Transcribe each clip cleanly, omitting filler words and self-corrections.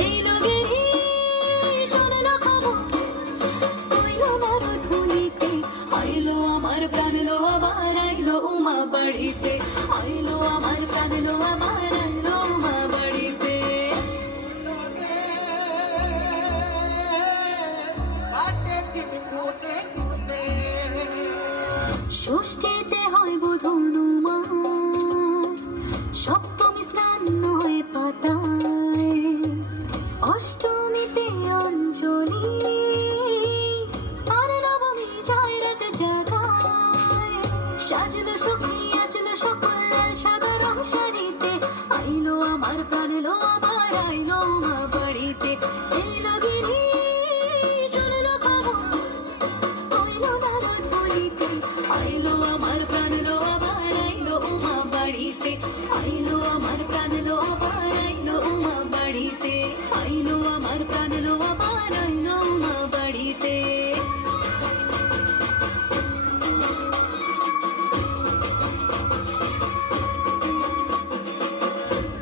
এই লগেরই শুনলো খবর, কইলো না রোদ বলিতে, আইলো আমার প্রাণ লো আবার আইলো উমা বাড়িতে, আইলো আমার প্রাণ লো আবার আইলো উমা বাড়িতে। ষষ্ঠীতে হয় বোধনুমা, সপ্তমী স্নান হয় পাতায়, অষ্টমীতে অঞ্জলি, আর নবমী যায় রাত জাগায়। সাজলো সখী আজলো সকল লাল সাদা রং শাড়িতে, আইলো আমার প্রাণ লো আবার আইলো মা বাড়িতে। এই লগেরই শুনলো খবর, কইলো না রোদ বলিতে, আইলো আমার প্রাণ লো আবার আইলো উমা বাড়িতে, আইলো আমার প্রাণ লো আবার আইলো উমা বাড়িতে, আইলো আমার প্রাণ লো আবার আইলো উমা বাড়িতে।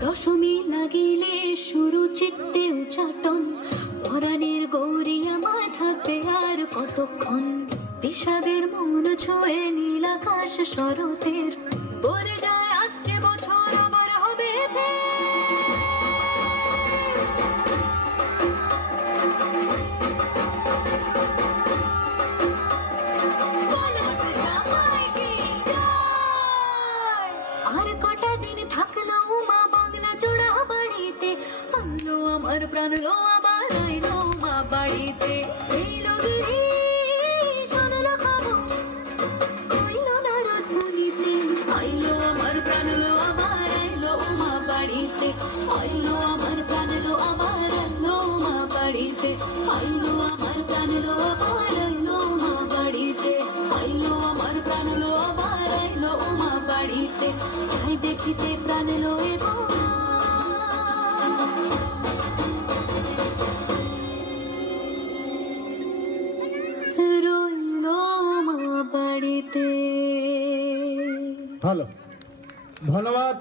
দশমী লাগিলে শুরু চিত্তে উচাটন, পরাণের গৌরী আমার থাকবে আর কতক্ষণ। বিষাদের মন ছুঁয়ে নীল আকাশ শরতের, পরে যায় আসছে বছর আবার হবে আর কটা দিন থাকলো উমা বাংলা জোড়া বাড়িতে, আইলো আমার প্রাণ লো আবার আইলো মা বাড়িতে। এই লগেরই শুনলো খবর, কইলো না রোদ বলিতে, আইলো আমার প্রাণ লো আবার আইলো উমা বাড়িতে, আইলো আমার প্রাণ লো আবার আইলো উমা বাড়িতে, আইলো আমার প্রাণ লো আবার আইলো উমা বাড়িতে, আইলো আমার প্রাণ লো আবার আইলো উমা বাড়িতে। যাই দেখিতে প্রাণ লো এবং রইলো মা বাড়িতে। ভালো, ধন্যবাদ।